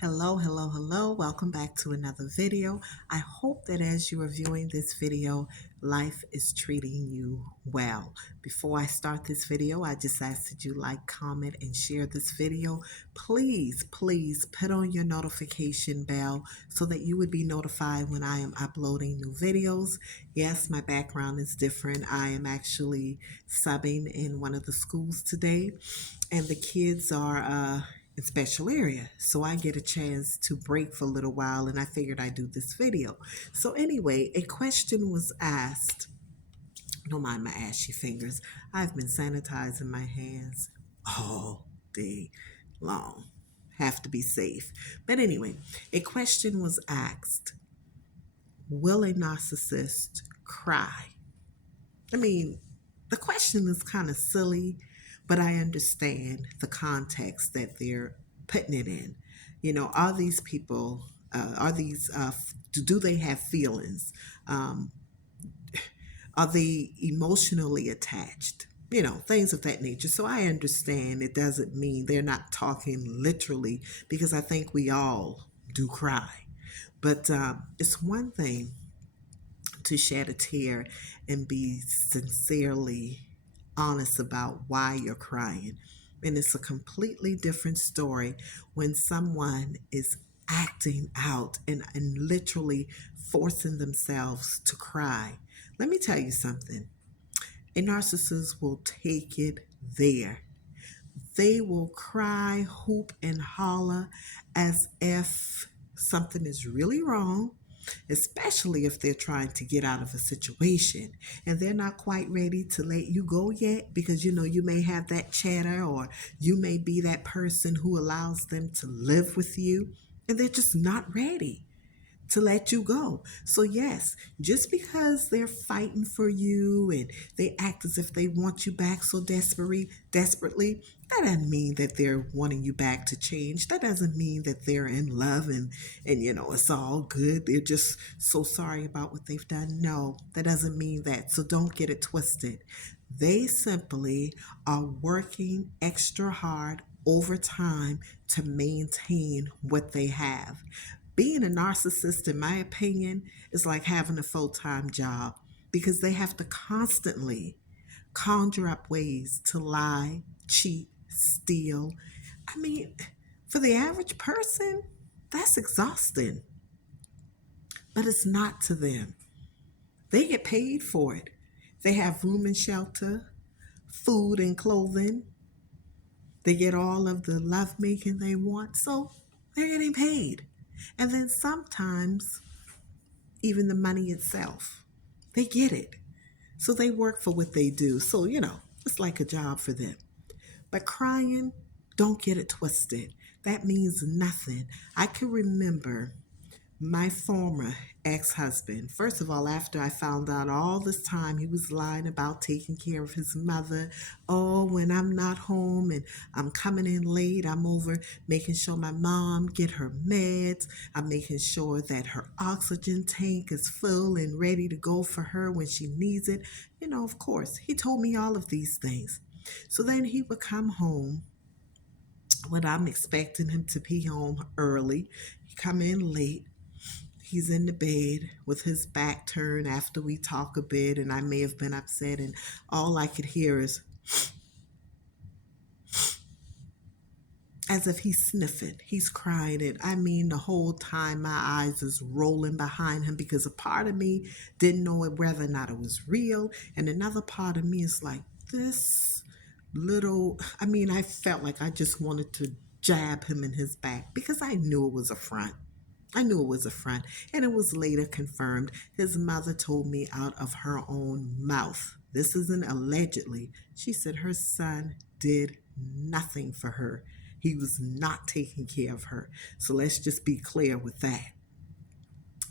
Hello, hello, hello. Welcome back to another video. I hope that as you are viewing this video, life is treating you well. Before I start this video, I just ask that you like, comment, and share this video. Please, please put on your notification bell so that you would be notified when I am uploading new videos. Yes, my background is different. I am actually subbing in one of the schools today, and the kids are in special area, so I get a chance to break for a little while, and I figured I'd do this video. So anyway, a question was asked. Don't mind my ashy fingers. I've been sanitizing my hands all day long. Have to be safe. But anyway, a question was asked. Will a narcissist cry? I mean, the question is kind of silly, but I understand the context that they're putting it in. Are these people, do they have feelings? Um, are they emotionally attached? Things of that nature. So I understand it doesn't mean they're not talking literally, because I think we all do cry. But it's one thing to shed a tear and be sincerely honest about why you're crying. And it's a completely different story when someone is acting out and literally forcing themselves to cry. Let me tell you something. A narcissist will take it there. They will cry, hoop, and holler as if something is really wrong, especially if they're trying to get out of a situation and they're not quite ready to let you go yet, because you may have that chatter, or you may be that person who allows them to live with you, and they're just not ready to let you go. So yes, just because they're fighting for you and they act as if they want you back so desperately, that doesn't mean that they're wanting you back to change. That doesn't mean that they're in love and it's all good. They're just so sorry about what they've done. No, that doesn't mean that. So don't get it twisted. They simply are working extra hard over time to maintain what they have. Being a narcissist, in my opinion, is like having a full-time job, because they have to constantly conjure up ways to lie, cheat, steal. I mean, for the average person, that's exhausting, but it's not to them. They get paid for it. They have room and shelter, food and clothing. They get all of the lovemaking they want, so they're getting paid. And then sometimes even the money itself. They get it. So they work for what they do. So, it's like a job for them. But crying, don't get it twisted. That means nothing. I can remember my former ex-husband. First of all, after I found out all this time he was lying about taking care of his mother. Oh, when I'm not home and I'm coming in late, I'm over making sure my mom get her meds. I'm making sure that her oxygen tank is full and ready to go for her when she needs it. Of course, he told me all of these things. So then he would come home when I'm expecting him to be home early. He come in late. He's in the bed with his back turned after we talk a bit, and I may have been upset, and all I could hear is as if he's sniffing. He's crying it. I mean, the whole time my eyes is rolling behind him, because a part of me didn't know whether or not it was real, and another part of me is like, this I felt like I just wanted to jab him in his back, because I knew it was a front. I knew it was a front, and it was later confirmed. His mother told me out of her own mouth. This isn't allegedly. She said her son did nothing for her. He was not taking care of her. So let's just be clear with that.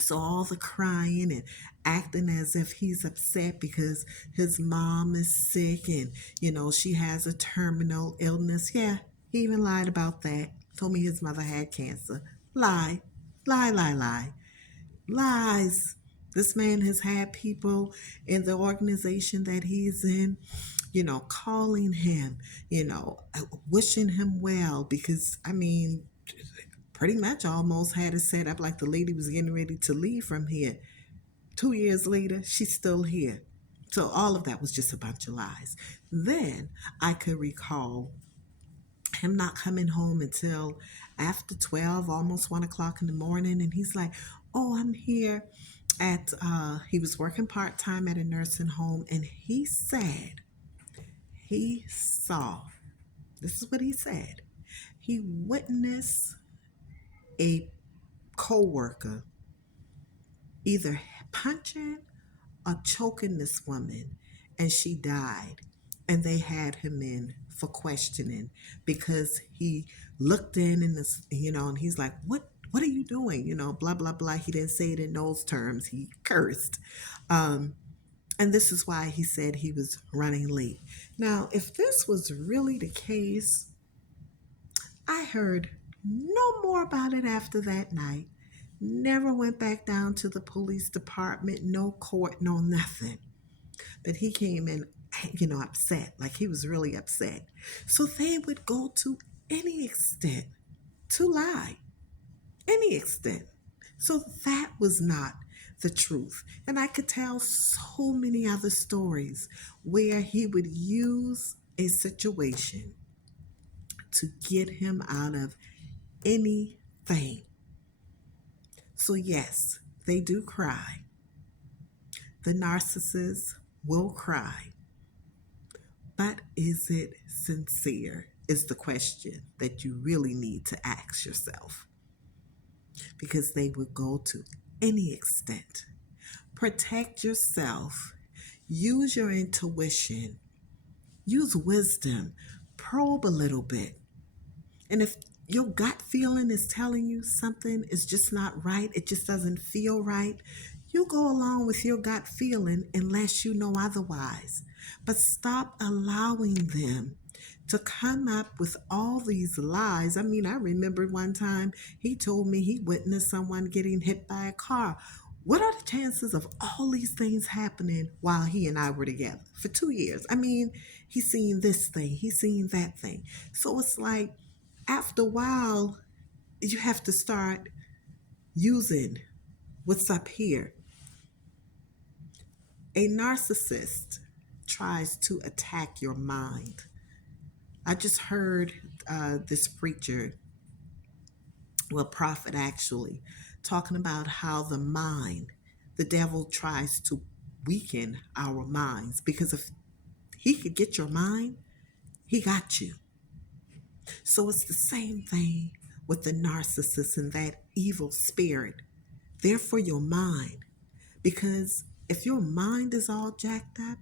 So all the crying and acting as if he's upset because his mom is sick and, she has a terminal illness. Yeah, he even lied about that. Told me his mother had cancer. Lie, lie, lie, lie. Lies. This man has had people in the organization that he's in, calling him, wishing him well, because, pretty much almost had it set up like the lady was getting ready to leave from here. 2 years later, she's still here. So all of that was just a bunch of lies. Then I could recall him not coming home until after 12, almost 1 o'clock in the morning. And he's like, oh, I'm here at, he was working part time at a nursing home. And he said, he saw, this is what he said, he witnessed a co-worker either punching or choking this woman, and she died. And they had him in for questioning because he looked in and this, and he's like, what are you doing? Blah blah blah. He didn't say it in those terms. He cursed. And this is why he said he was running late. Now, if this was really the case, I heard no more about it after that night. Never went back down to the police department, no court, no nothing. But he came in, upset, like he was really upset. So they would go to any extent to lie, any extent. So that was not the truth. And I could tell so many other stories where he would use a situation to get him out of anything. So, yes, they do cry. The narcissist will cry. But is it sincere? Is the question that you really need to ask yourself. Because they will go to any extent. Protect yourself. Use your intuition. Use wisdom. Probe a little bit. And if your gut feeling is telling you something is just not right, it just doesn't feel right, you go along with your gut feeling unless you know otherwise. But stop allowing them to come up with all these lies. I mean, I remember one time he told me he witnessed someone getting hit by a car. What are the chances of all these things happening while he and I were together for 2 years? I mean, he's seen this thing, he's seen that thing. So it's like, after a while, you have to start using what's up here. A narcissist tries to attack your mind. I just heard this preacher, well, prophet actually, talking about how the devil tries to weaken our minds, because if he could get your mind, he got you. So it's the same thing with the narcissist and that evil spirit. They're for your mind. Because if your mind is all jacked up,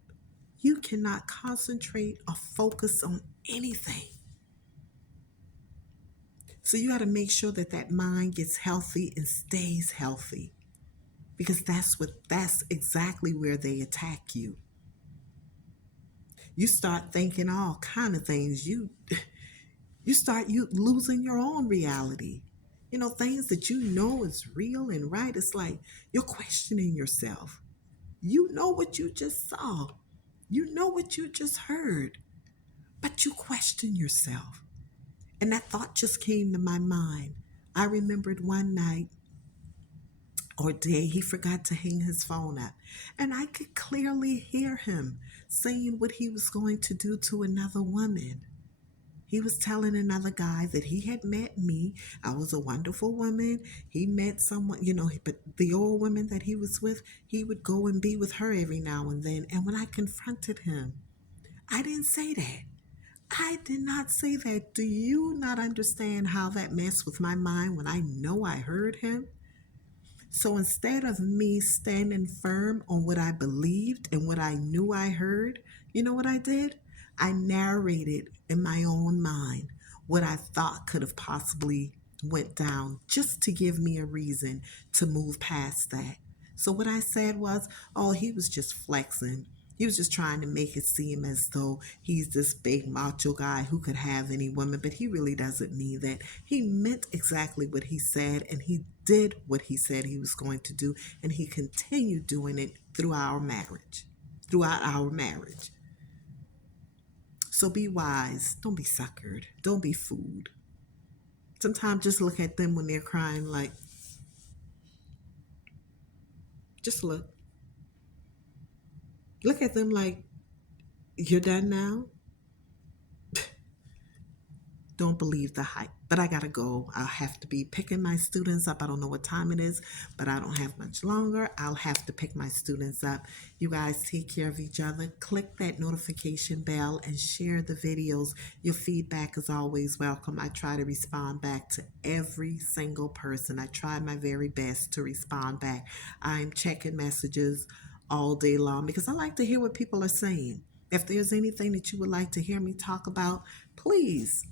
you cannot concentrate or focus on anything. So you got to make sure that that mind gets healthy and stays healthy. Because that's exactly where they attack you. You start thinking all kind of things. You start losing your own reality. Things that you know is real and right. It's like you're questioning yourself. You know what you just saw. You know what you just heard. But you question yourself. And that thought just came to my mind. I remembered one night or day he forgot to hang his phone up. And I could clearly hear him saying what he was going to do to another woman. He was telling another guy that he had met me. I was a wonderful woman. He met someone, but the old woman that he was with, he would go and be with her every now and then. And when I confronted him, I didn't say that. I did not say that. Do you not understand how that messed with my mind when I know I heard him? So instead of me standing firm on what I believed and what I knew I heard, you know what I did? I narrated in my own mind what I thought could have possibly went down, just to give me a reason to move past that. So what I said was, oh, he was just flexing. He was just trying to make it seem as though he's this big macho guy who could have any woman, but he really doesn't mean that. He meant exactly what he said, and he did what he said he was going to do, and he continued doing it throughout our marriage. So be wise. Don't be suckered. Don't be fooled. Sometimes just look at them when they're crying, like, just look. Look at them like, you're done now? Don't believe the hype. But I gotta go. I'll have to be picking my students up. I don't know what time it is, but I don't have much longer. I'll have to pick my students up. You guys take care of each other. Click that notification bell and share the videos. Your feedback is always welcome. I try to respond back to every single person. I try my very best to respond back. I'm checking messages all day long because I like to hear what people are saying. If there's anything that you would like to hear me talk about, please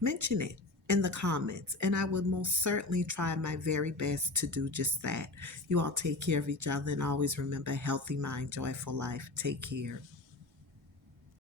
mention it in the comments, and I would most certainly try my very best to do just that. You all take care of each other, and always remember, healthy mind, joyful life. Take care.